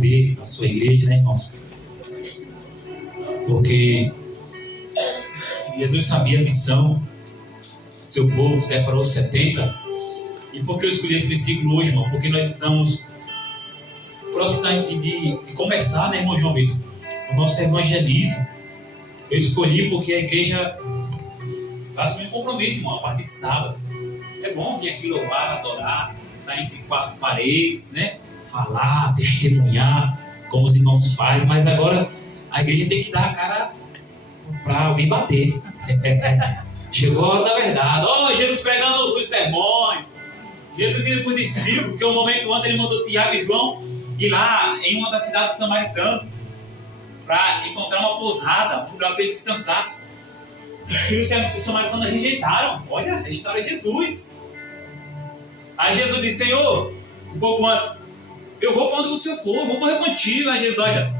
poder da sua igreja, né, irmãos? Porque Jesus sabia a missão, seu povo separou 70. E por que eu escolhi esse versículo hoje, irmão? Porque nós estamos próximo de começar, né, irmão João Vitor, o nosso evangelismo. Eu escolhi porque a igreja assumiu um compromisso, irmão, a partir de sábado. É bom vir aqui louvar, adorar, estar entre quatro paredes, né? Falar, testemunhar, como os irmãos fazem, mas agora a igreja tem que dar a cara para alguém bater. Chegou a hora da verdade. Jesus pregando os sermões, Jesus indo com os discípulos, porque um momento antes ele mandou Tiago e João ir lá em uma das cidades samaritanas para encontrar uma pousada, um lugar para ele descansar. E os samaritanos rejeitaram. Olha, rejeitaram Jesus. Aí Jesus disse: Senhor, um pouco antes, eu vou para onde o Senhor for, eu vou correr contigo. Aí Jesus, olha,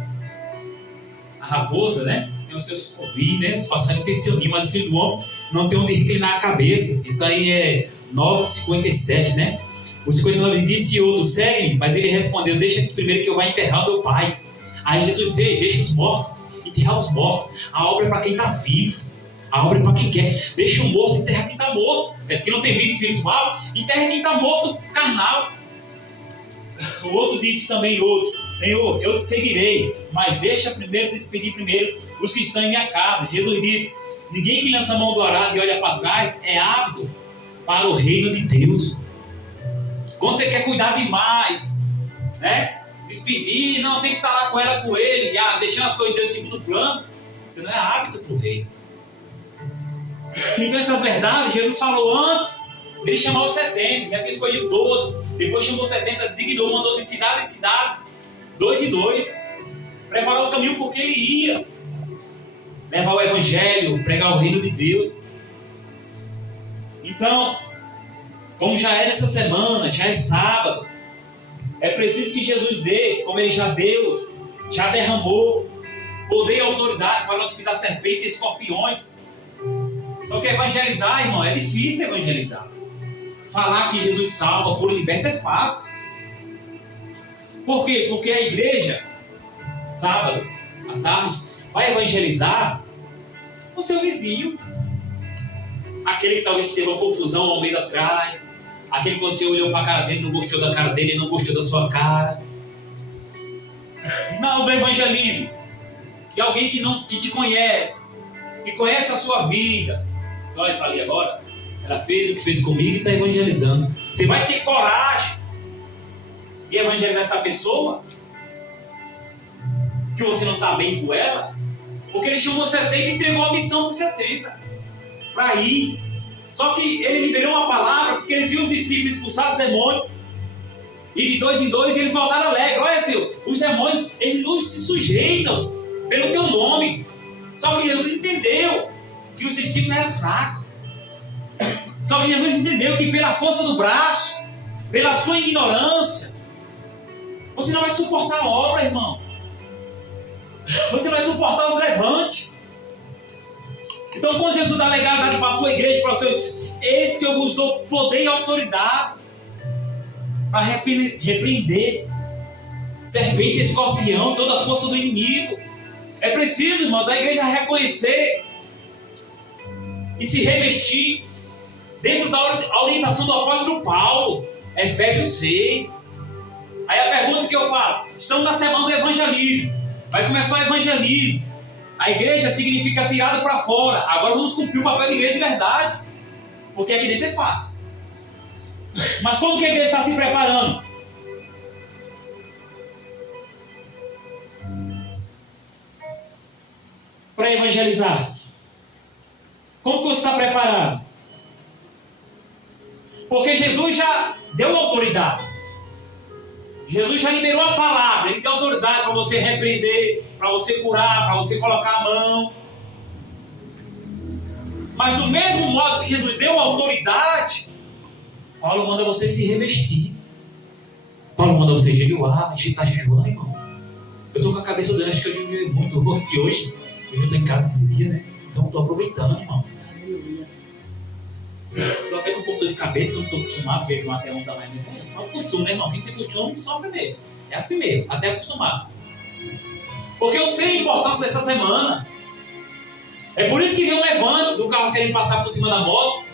a raposa, né, tem os seus covis, né, os passarinhos têm seu ninho, mas o filho do homem não tem onde reclinar a cabeça. Isso aí é 9:57, né? O 59 disse outro: segue-me. Mas ele respondeu: deixa primeiro que eu vá enterrar o meu pai. Aí Jesus disse: deixa os mortos, enterrar os mortos. A obra é para quem está vivo. A obra é para quem quer. Deixa o morto, enterra quem está morto. Quem não tem vida espiritual, enterra quem está morto carnal. O outro disse também, Senhor, eu te seguirei, mas deixa primeiro despedir primeiro os que estão em minha casa. Jesus disse: ninguém que lança a mão do arado e olha para trás é apto para o reino de Deus. Quando você quer cuidar demais, né? Despedir, não, tem que estar lá com ela, com ele, deixando as coisas de Deus em segundo plano, você não é apto para o reino. Então essas verdades Jesus falou antes dele chamar os 70, já havia escolhido 12, depois chamou 70, designou, mandou de cidade em cidade, 2 e 2, preparar o caminho porque ele ia levar o evangelho, pregar o reino de Deus. Então, como já é nessa semana, já é sábado, é preciso que Jesus dê, como ele já deu, já derramou poder e autoridade para nós pisar serpentes e escorpiões. Só que evangelizar, irmão, é difícil evangelizar. Falar que Jesus salva, cura, liberta é fácil. Por quê? Porque a igreja, sábado, à tarde, vai evangelizar o seu vizinho. Aquele que talvez teve uma confusão há um mês atrás. Aquele que você olhou para a cara dele, não gostou da cara dele, não gostou da sua cara. Não, do evangelismo. Se alguém que te conhece, que conhece a sua vida, só olha para ali agora, ela fez o que fez comigo e está evangelizando. Você vai ter coragem de evangelizar essa pessoa que você não está bem com ela? Porque ele chamou 70 e entregou a missão de 70 para ir. Só que ele liberou uma palavra porque eles viram os discípulos expulsar os demônios, e de 2 em 2 eles voltaram alegres. Olha, Senhor, os demônios eles não se sujeitam pelo teu nome. Só que Jesus entendeu que os discípulos eram fracos. Só que Jesus entendeu que pela força do braço, pela sua ignorância, você não vai suportar a obra, irmão. Você vai suportar os levantes. Então, quando Jesus dá legalidade para a sua igreja, para os seus, eis que eu vos dou poder e autoridade para repreender serpente e escorpião, toda a força do inimigo. É preciso, irmãos, a igreja reconhecer e se revestir dentro da orientação do apóstolo Paulo, Efésios 6. Aí a pergunta que eu falo: estamos na semana do evangelismo, vai começar o evangelismo. A igreja significa tirado para fora. Agora vamos cumprir o papel da igreja de verdade, porque aqui dentro é fácil. Mas como que a igreja está se preparando? Para evangelizar? Como que você está preparado? Porque Jesus já deu autoridade. Jesus já liberou a palavra. Ele deu autoridade para você repreender, para você curar, para você colocar a mão. Mas do mesmo modo que Jesus deu autoridade, Paulo manda você se revestir. Paulo manda você jejuar. A gente está jejuando, irmão. Eu estou com a cabeça doendo, acho que eu jejuei muito ontem hoje. Eu estou em casa esse dia, né? Então estou aproveitando, irmão. Estou até com um pouco de cabeça, que eu não estou acostumado a jejuar até 11 da manhã. Só costume, né, irmão? Quem tem costume sofre mesmo. É assim mesmo, até acostumar. Porque eu sei a importância dessa semana. É por isso que vem um levante do carro querendo passar por cima da moto.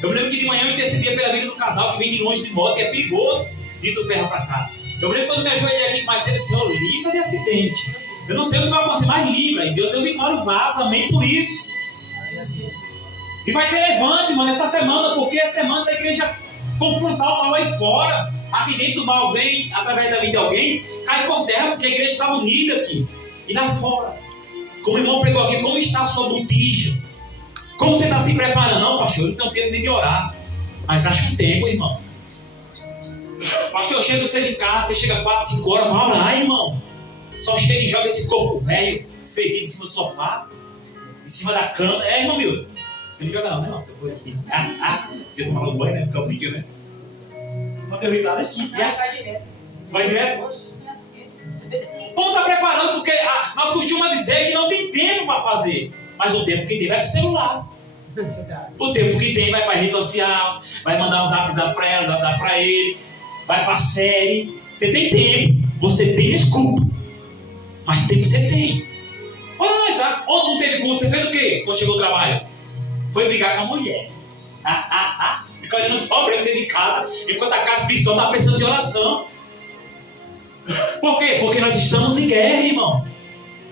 Eu me lembro que de manhã eu intercedia pela vida do casal que vem de longe de moto, que é perigoso de tu perra pra cá. Eu me lembro quando me ajoelhei aqui mais cedo, Senhor, livra de acidente. Eu não sei o que vai acontecer, mas livra. E Deus deu vitória e vaza, amém por isso. E vai ter levante, mano, essa semana, porque é a semana da igreja confrontar o mal aí fora. Aqui dentro do mal vem, através da vida de alguém, cai por terra, porque a igreja está unida aqui. E lá fora, como o irmão pregou aqui, como está a sua botija? Como você está se preparando? Não, pastor, eu não tenho tempo nem de orar. Mas acha um tempo, irmão. Pastor, eu chego cedo em casa, você chega 4, 5 horas, vai lá, irmão. Só chega e joga esse corpo velho, ferido em cima do sofá, em cima da cama. É, irmão Milton. Você não joga não, né, irmão? Você foi aqui. Você tomou banho, né? Fica bonito, né? Não deu risada aqui. Não, vai direto. Vai direto? Vamos estar preparando, porque nós costumamos dizer que não tem tempo para fazer. Mas o tempo que tem vai para o celular. O tempo que tem vai para a rede social, vai mandar um zap para ela, um zap para ele, vai para a série. Você tem tempo, você tem desculpa. Mas tempo você tem. Olha, ontem não teve culto, você fez o quê quando chegou o trabalho? Foi brigar com a mulher. Fica olhando os problemas dentro de casa, enquanto a casa espiritual está pensando em oração. Por quê? Porque nós estamos em guerra, irmão.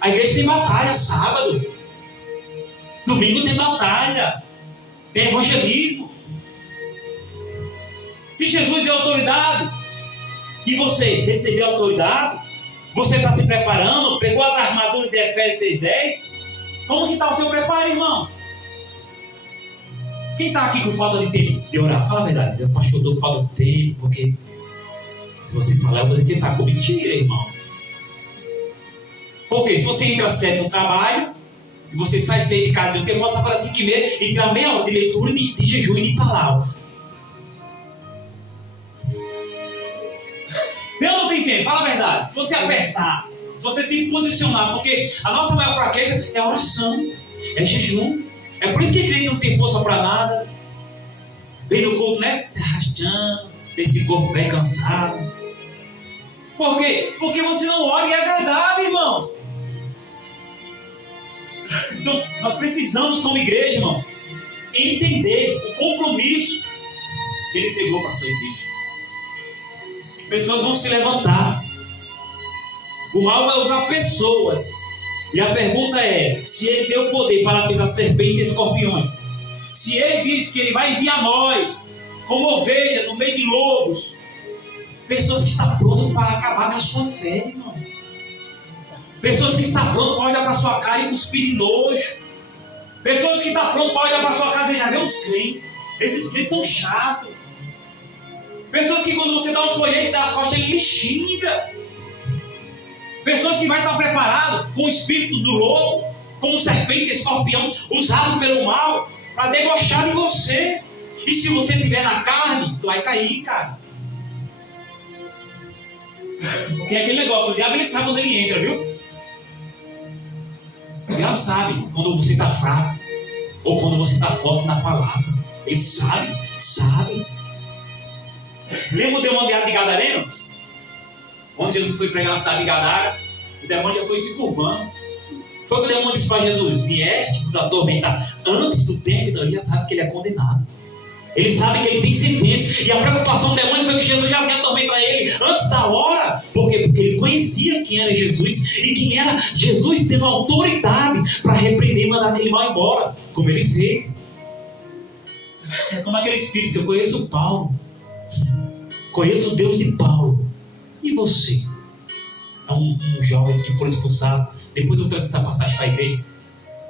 A igreja tem batalha sábado. Domingo tem batalha. Tem evangelismo. Se Jesus deu autoridade e você recebeu autoridade, você está se preparando, pegou as armaduras de Efésios 6:10, como que está o seu preparo, irmão? Quem está aqui com falta de tempo de orar? Fala a verdade. Eu, pastor, eu estou com falta de tempo, porque se você falar, eu vou dizer que está com mentira, irmão. Porque se você entra cedo no trabalho, e você sai cedo de casa, você pode sair para 5h30 e entrar meia hora de leitura, de jejum e de palavra. Deus não tem tempo, fala a verdade. Se você apertar, se você se posicionar, porque a nossa maior fraqueza é a oração, é jejum. É por isso que a igreja não tem força para nada. Vem no corpo, né? Se arrastando, esse corpo bem cansado. Por quê? Porque você não ora e é verdade, irmão. Então, nós precisamos, como igreja, irmão, entender o compromisso que ele entregou para a sua igreja. Pessoas vão se levantar. O mal vai usar pessoas. E a pergunta é, se ele deu poder para pisar serpentes e escorpiões, se ele diz que ele vai enviar nós, como ovelha no meio de lobos, pessoas que estão prontas para acabar com a sua fé, irmão. Pessoas que estão prontas para olhar para a sua cara e cuspir de nojo. Pessoas que estão prontas para olhar para a sua casa e já ver os crentes. Esses crentes são chatos. Pessoas que quando você dá um folhete e dá as costas, ele lhe xinga. Pessoas que vai estar preparado com o espírito do lobo, como serpente e escorpião, usado pelo mal, para debochar de você. E se você estiver na carne, tu vai cair, cara. Porque é aquele negócio, o diabo ele sabe onde ele entra, viu? O diabo sabe quando você está fraco, ou quando você está forte na palavra. Ele sabe. Lembra o demônio de Gadareno? Quando Jesus foi pregar na cidade de Gadara, o demônio já foi se curvando. Foi o que o demônio disse para Jesus: vieste nos atormentar antes do tempo, então ele já sabe que ele é condenado. Ele sabe que ele tem sentença. E a preocupação do demônio foi que Jesus já vinha atormentar ele antes da hora. Por quê? Porque ele conhecia quem era Jesus. E quem era Jesus tendo autoridade para repreender e mandar aquele mal embora. Como ele fez. É como aquele espírito. Eu conheço o Paulo. Conheço o Deus de Paulo. E você? É um jovens que foram expulsados. Depois eu trago essa passagem para a igreja.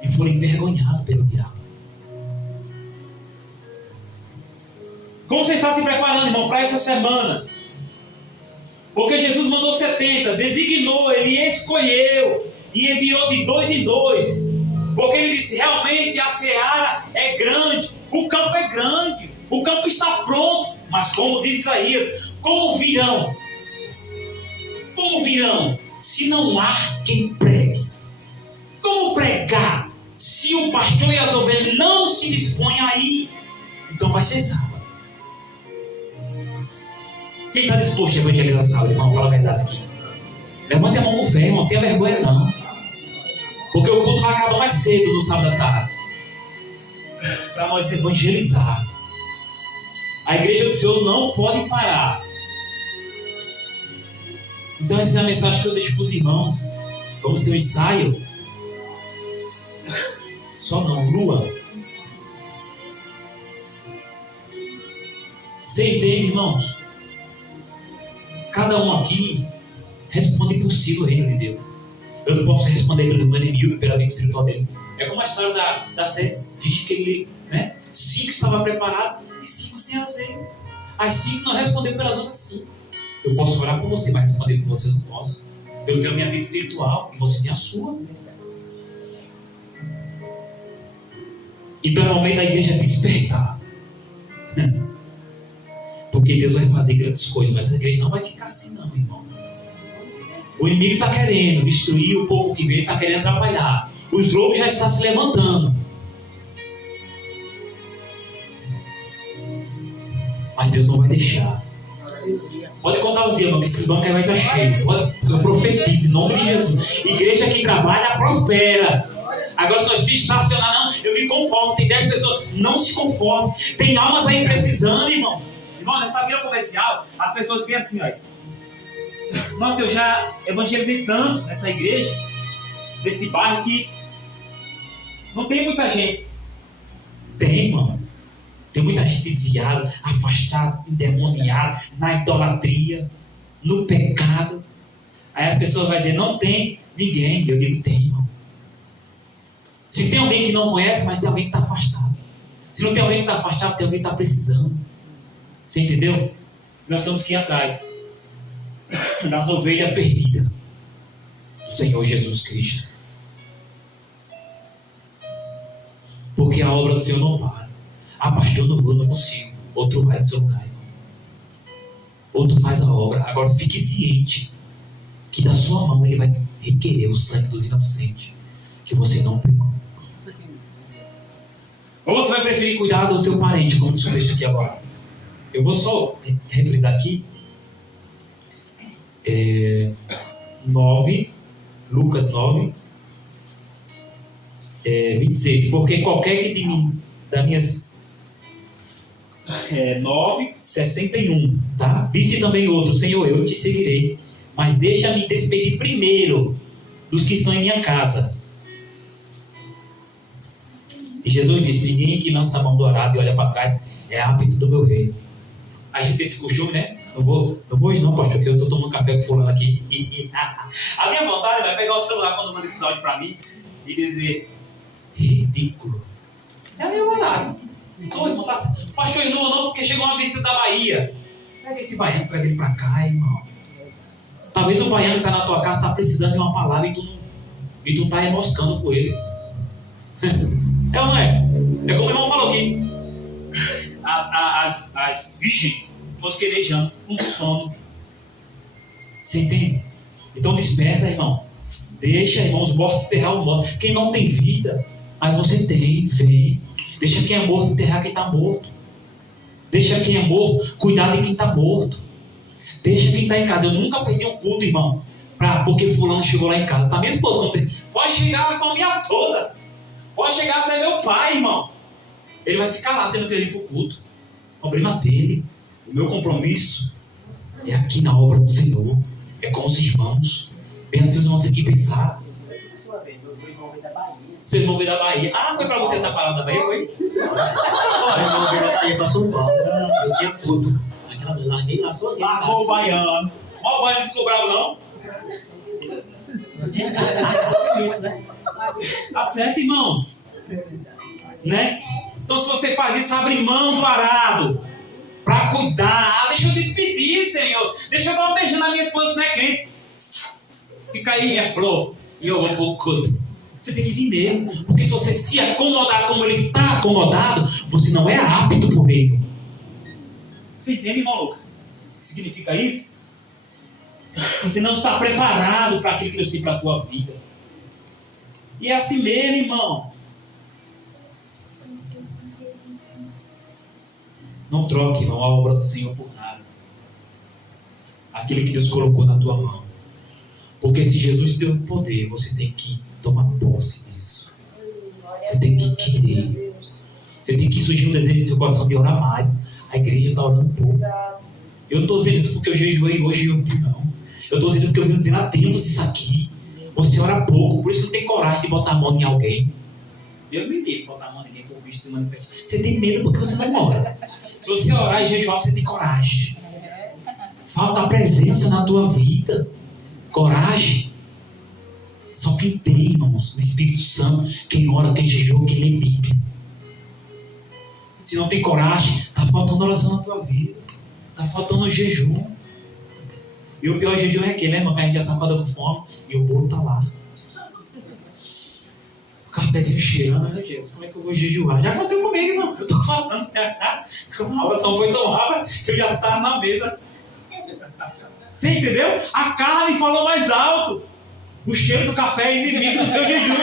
E foram envergonhados pelo diabo. Como você está se preparando, irmão, para essa semana? Porque Jesus mandou 70, designou, ele escolheu e enviou de 2 em 2. Porque ele disse, realmente a seara é grande, o campo é grande, o campo está pronto. Mas como diz Isaías, como virão? Como virão se não há quem pregue? Como pregar se o pastor e as ovelhas não se dispõem a ir? Então vai ser sábado. Quem está disposto a evangelizar sábado, irmão? Fala a verdade aqui. Levante a mão com fé, irmão. Não tenha vergonha, não. Porque o culto vai acabar mais cedo no sábado à tarde. Para nós evangelizar. A igreja do Senhor não pode parar. Então essa é a mensagem que eu deixo para os irmãos. Vamos ter um ensaio. Só não, lua. Você entende, irmãos? Cada um aqui responde por si no reino de Deus. Eu não posso responder pelo meu inimigo e pela vida espiritual dele. É como a história das 10 virgens que ele, né? 5 estavam preparados e 5 sem azeite. As 5 não respondeu pelas outras 5. Eu posso orar por você, mas responder por você eu não posso. Eu tenho a minha vida espiritual e você tem a sua. Então é o momento da igreja despertar. Porque Deus vai fazer grandes coisas, mas essa igreja não vai ficar assim não, irmão. O inimigo está querendo destruir o povo que vem, está querendo atrapalhar. Os lobos já estão se levantando. Mas Deus não vai deixar. Pode contar os dias, irmão, que esses bancos aí vai estar cheios. Eu profetizo em nome de Jesus. Igreja que trabalha, prospera. Agora se nós se estacionar, não, eu me conformo. Tem 10 pessoas, não se conforme. Tem almas aí precisando, irmão. Irmão, nessa vida comercial, as pessoas vêm assim, olha. Nossa, eu já evangelizei tanto nessa igreja, desse bairro, que não tem muita gente. Tem, irmão. Tem muita gente desviada, afastada, endemoniada, na idolatria, no pecado. Aí as pessoas vão dizer, não tem ninguém. Eu digo, tem, irmão. Se tem alguém que não conhece, mas tem alguém que está afastado. Se não tem alguém que está afastado, tem alguém que está precisando. Você entendeu? Nós temos que ir atrás das ovelhas perdidas do Senhor Jesus Cristo. Porque a obra do Senhor não para. Ah, pastor, eu não consigo. Outro vai do seu lugar. Outro faz a obra. Agora fique ciente que da sua mão ele vai requerer o sangue dos inocentes que você não pegou. Ou você vai preferir cuidar do seu parente, como isso deixa aqui agora. Eu vou só refrisar aqui. 9, Lucas 9, 26. Porque qualquer que de mim, das minhas 9, 61, tá? Disse também outro, Senhor, eu te seguirei, mas deixa-me despedir primeiro dos que estão em minha casa. E Jesus disse, ninguém que lança a mão do arado e olha para trás é hábito do meu reino. A gente tem esse costume, né? Não vou hoje não, pastor, que eu estou tomando café com fulano aqui. A minha vontade vai pegar o celular quando manda esse áudio para mim e dizer, ridículo. É a minha vontade. Sou irmão, tá? Pastor, eu não, porque chegou uma visita da Bahia. Pega esse baiano, traz ele para cá, irmão. Talvez o baiano que está na tua casa está precisando de uma palavra e tu está emboscando com ele. É ou não é? É como o irmão falou aqui. As virgens fosquerejando, com sono. Você entende? Então desperta, irmão. Deixa, irmão, os mortos enterrar o morto. Quem não tem vida, aí você tem, vem. Deixa quem é morto enterrar quem está morto. Deixa quem é morto cuidar de quem está morto. Deixa quem está em casa. Eu nunca perdi um culto, irmão, porque fulano chegou lá em casa. Tá minha esposa, pode chegar a família toda. Pode chegar até meu pai, irmão. Ele vai ficar lá sendo querido para o culto. O problema dele. O meu compromisso é aqui na obra do Senhor. É com os irmãos. Bem assim os irmãos têm que pensar. Seu irmão veio da Bahia. Ah, foi para você essa palavra da Bahia, foi? Meu irmão veio da Bahia para São Paulo. Eu tinha culto. Larguei lá sozinho. Largou o baiano. Mas o baiano não ficou bravo, não? Tá certo, irmão? Né? Então, se você faz isso, abre mão do arado para cuidar. Ah, deixa eu despedir, Senhor. Deixa eu dar um beijinho na minha esposa, não é crente. Fica aí, minha flor. E eu vou pro culto. Você tem que vir mesmo. Porque se você se acomodar como ele está acomodado, você não é apto para o reino. Você entende, irmão Lucas? O que significa isso? Você não está preparado para aquilo que Deus tem para a tua vida. E é assim mesmo, irmão. Não troque, irmão, a obra do Senhor por nada. aquilo que Deus colocou na tua mão. Porque se Jesus tem o poder, você tem que tomar posse disso. Você tem que querer. Você tem que surgir um desejo no seu coração de orar mais. A igreja está orando pouco. Eu não estou dizendo isso porque eu jejuei hoje e ontem, não. Eu estou dizendo porque eu vim dizendo, temos isso aqui. Você ora pouco, por isso que não tem coragem de botar a mão em alguém. Eu me livro de botar a mão em ninguém por bicho se manifesta. Você tem medo porque você não ora. Se você orar e jejuar, você tem coragem. Falta a presença na tua vida. Coragem. Só quem tem, irmãos, o Espírito Santo, quem ora, quem jejua, quem lê Bíblia. Se não tem coragem, está faltando oração na tua vida. Está faltando jejum. E o pior jejum é aquele, né, irmão? Que a gente já se acorda com fome e o bolo está lá. O cafezinho cheirando, né, Jesus? Como é que eu vou jejuar? Já aconteceu comigo, irmão. Eu estou falando. A oração foi tão rápida que eu já estava na mesa. Você entendeu? A carne falou mais alto. O cheiro do café é inimigo do seu jejum.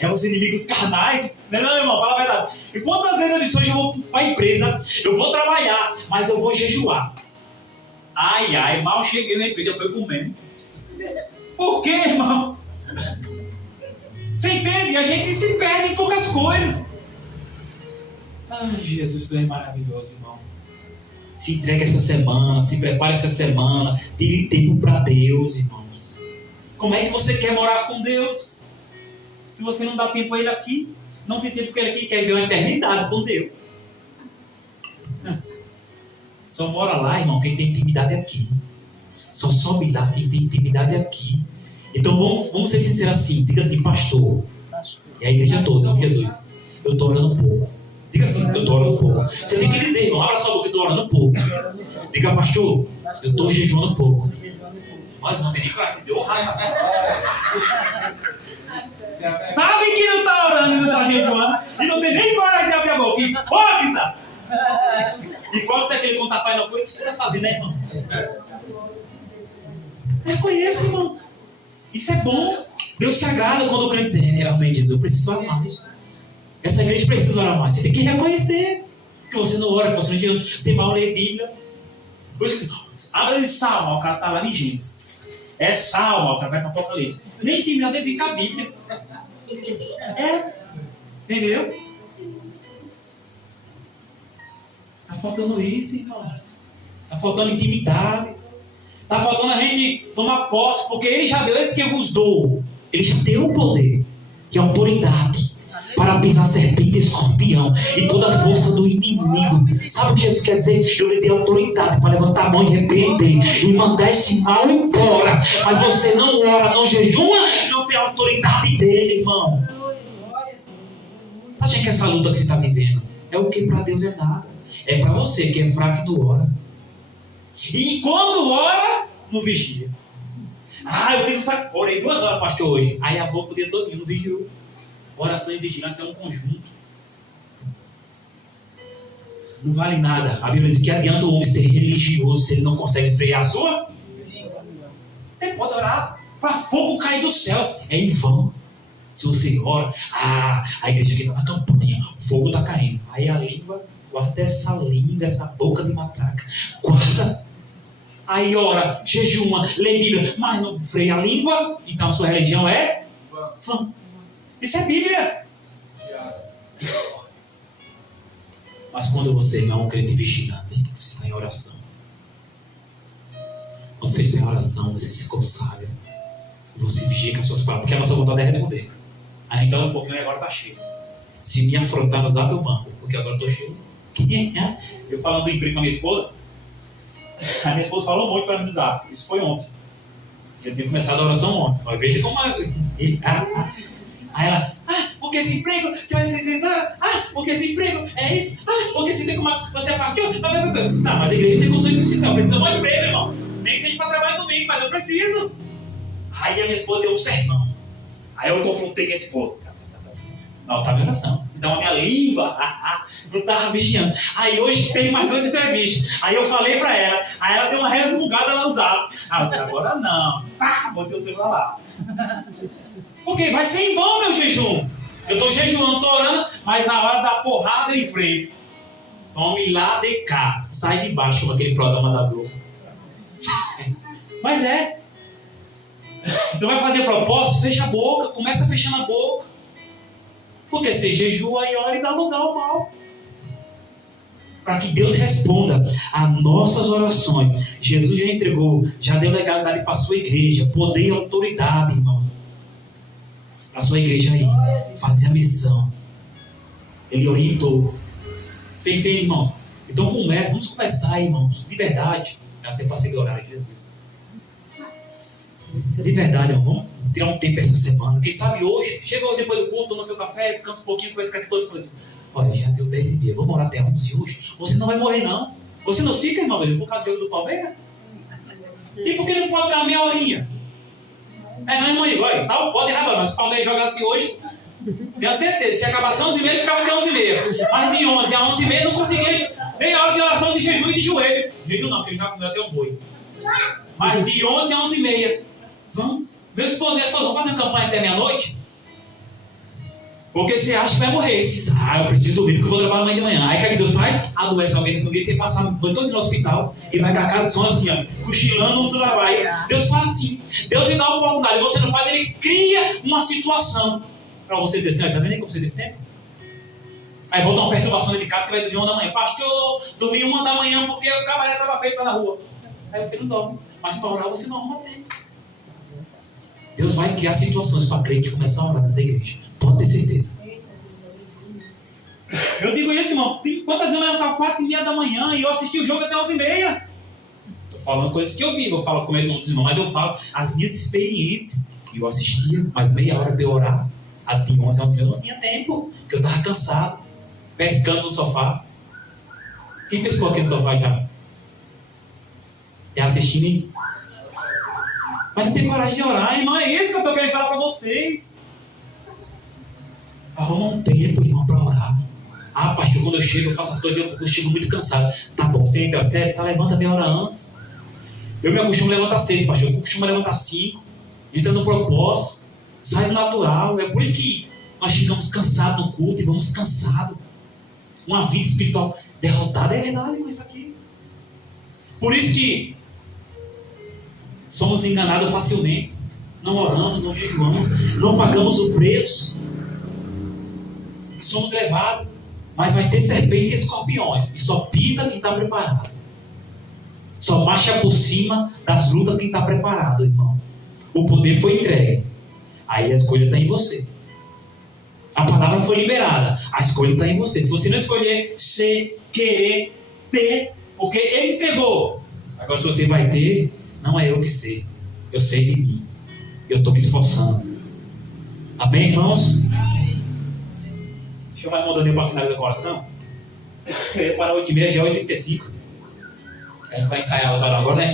É os inimigos carnais. Não, irmão, fala a verdade. E quantas vezes eu disse hoje eu vou para a empresa, eu vou trabalhar, mas eu vou jejuar. Ai, mal cheguei na empresa, eu fui comendo. Por quê, irmão? Você entende? A gente se perde em poucas coisas. Ai, Jesus, tu é maravilhoso, irmão. Se entrega essa semana, se prepare essa semana, tire tempo para Deus, irmãos. Como é que você quer morar com Deus? Se você não dá tempo a Ele aqui, não tem tempo que Ele aqui quer ver uma eternidade com Deus. Só mora lá, irmão, quem tem intimidade aqui. Só sobe lá quem tem intimidade aqui. Então vamos ser sinceros assim. Diga assim, pastor. E a igreja toda, Jesus. Eu estou orando pouco. Diga assim, eu estou orando pouco. Você tem que dizer, irmão, abra sua boca, eu estou orando pouco. Diga, pastor, eu estou jejuando pouco. Mas não tem nem coragem de dizer, ô raça. Sabe que não está orando e não está jejuando e não tem nem coragem de abrir a boca. Hipócrita! Enquanto é aquele conta faz na coisa, isso que está fazendo, né, irmão? Reconheça, irmão. Isso é bom. Deus se agrada quando o crente diz, realmente, Jesus, eu preciso orar mais. Essa igreja precisa orar mais. Você tem que reconhecer que você não ora, que você não jejua, você mal lê Bíblia. Por isso que abre de Salmo, o cara está lá em Gênesis. É Salmo, o cara vai para o Apocalipse. Nem tem nada a ver com a Bíblia. Entendeu? Está faltando isso, irmão. Está faltando intimidade. Está faltando a gente tomar posse, porque Ele já deu esse que eu vos dou. Ele já deu o poder e a autoridade para pisar serpente e escorpião e toda a força do inimigo. Sabe o que Jesus quer dizer? Eu lhe dei autoridade para levantar a mão e repreender e mandar esse mal embora. Mas você não ora, não jejua, não tem a autoridade dele, irmão. Acha que essa luta que você está vivendo é o que para Deus é nada. É para você que é fraco e não ora. E quando ora, não vigia. Eu fiz isso, orei 2 horas, pastor, hoje. Aí a boca o dia todo não vigiou. Oração e vigilância é um conjunto. Não vale nada. A Bíblia diz que adianta o homem ser religioso se ele não consegue frear a sua. Você pode orar para fogo cair do céu. É em vão. Se você ora, a igreja aqui está na campanha, o fogo está caindo. Aí a língua, guarda essa língua, essa boca de matraca. Guarda. Aí ora, jejuma, lê Bíblia, mas não freia a língua, então a sua religião é vã. Isso é Bíblia. Mas quando você não é um crente vigilante, você está em oração. Quando você está em oração, você se consagra. Você vigia com as suas palavras, porque a nossa vontade é responder. A gente olha um pouquinho e agora está cheio. Se me afrontar no zap, eu banco, porque agora estou cheio. Eu falando do emprego com a minha esposa, a minha esposa falou muito para mim no zap. Isso foi ontem. Eu tinha começado a oração ontem. Mas veja como... Aí ela, porque esse emprego, você vai ser cesar? Porque esse emprego é isso? Porque você tem como... Você é pastor? Não, mas a igreja tem condições de ensinar. Eu preciso de um emprego, irmão. Nem que seja para trabalhar domingo, mas eu preciso. Aí a minha esposa deu um sermão. Aí eu confrontei minha esposa. Não, estava em oração. Então a minha língua não estava vigiando. Aí hoje tem mais 2 entrevistas. Aí eu falei para ela. Aí ela deu uma resmungada lá no zap. Eu disse, agora não. Botei o celular lá. Porque vai ser em vão meu jejum. Eu estou jejuando, estou orando, mas na hora da porrada eu enfrento. Tome lá de cá. Sai de baixo, como aquele programa da Globo. Mas é. Então vai fazer propósito, fecha a boca, começa fechando a boca. Porque você jejua e ora e dá lugar ao mal. Para que Deus responda às nossas orações. Jesus já entregou, já deu legalidade para a sua igreja, poder e autoridade, irmãos. Para a sua igreja aí, fazer a missão. Ele orientou. Você entende, irmão? Então vamos começar, irmãos, de verdade. Até passei do horário de Jesus. De verdade, irmão, vamos tirar um tempo essa semana. Quem sabe hoje, chega depois do culto, toma seu café, descansa um pouquinho, conversa com a esposa e fala assim: olha, já deu 10h30, vamos orar até 11 hoje. Você não vai morrer, não. Você não fica, irmão, por causa do jogo do Palmeiras? E por que não pode dar meia horinha? Não, irmão, vai, tá, pode errar, mas se o Palmeiras jogasse hoje, tenho certeza, se acabasse 11h30, ficava até 11h30. Mas de 11 a 11h30 não conseguia meia hora de oração de jejum e de joelho. Jejum não, porque ele já comeu até um boi. Mas de 11 a 11h30, vamos, meu esposo, vamos fazer uma campanha até meia-noite? Porque você acha que vai morrer. Você diz, eu preciso dormir porque eu vou trabalhar amanhã de manhã. Aí o que Deus faz? Adoece alguém da família, você passa o todo no hospital e vai com a cara de som assim, ó, cochilando no trabalho. Deus faz assim. Deus lhe dá uma oportunidade. Você não faz, ele cria uma situação para você dizer assim, tá vendo aí como você teve tempo? Aí volta uma perturbação de casa, você vai dormir 1 da manhã. Pastor, dormi 1 da manhã porque o cabaré estava feito lá na rua. Aí você não dorme. Mas para orar você não arruma tempo. Deus vai criar situações para crente começar a orar nessa igreja. Pode ter certeza. Eu digo isso, irmão. Quantas vezes eu levantava 4h30 da manhã e eu assisti o jogo até 11h30? Estou falando coisas que eu vi. Eu falo como é que não dos irmãos, mas eu falo as minhas experiências. Eu assistia, mas meia hora de eu orar. A de 11 a 11h30 eu não tinha tempo, porque eu estava cansado, pescando no sofá. Quem pescou aqui no sofá já? Já assistindo? Mas não tem coragem de orar, irmão. É isso que eu estou querendo falar para vocês. Arruma um tempo, irmão, para orar. Pastor, quando eu chego, eu faço as coisas porque eu chego muito cansado. Tá bom, você entra às 7, você levanta meia hora antes. Eu me acostumo a levantar 6, pastor. Eu costumo levantar 5. Entra no propósito. Sai do natural. É por isso que nós chegamos cansados no culto e vamos cansados. Uma vida espiritual derrotada. É verdade, irmão, isso aqui. Por isso que somos enganados facilmente. Não oramos, não jejuamos, não pagamos o preço. Somos levados, mas vai ter serpente e escorpiões. E só pisa quem está preparado. Só marcha por cima das lutas quem está preparado, irmão. O poder foi entregue. Aí a escolha está em você. A palavra foi liberada. A escolha está em você. Se você não escolher ser, querer, ter, porque ele entregou. Agora se você vai ter, não é eu que sei. Eu sei de mim. Eu estou me esforçando. Amém, irmãos? Deixa eu mais mandando para finalizar a oração. Para 8h30, já é 8h35. A gente vai ensaiar agora, né?